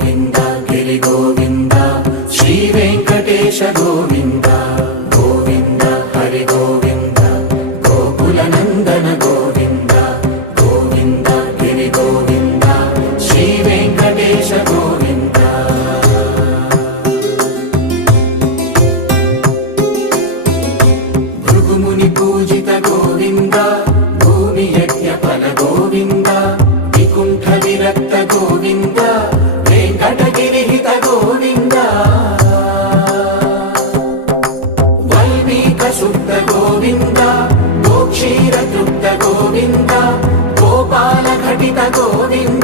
గోవింద గిరి గోవింద శ్రీ వెంకటేశ గోవింద గోవింద హరి గోవింద గోకుల నందన గోవింద గోవింద గిరి గోవింద శ్రీ వెంకటేశ గోవింద భృగుముని పూజిత గోవింద భూమి యజ్ఞ ఫల గోవింద వికుంఠ విరక్త గోవింద వెంకటగిరిహిత గోవింద వల్మీక శుద్ధ గోవింద గోక్షీర తృప్త గోవింద గోపాల ఘటిత గోవింద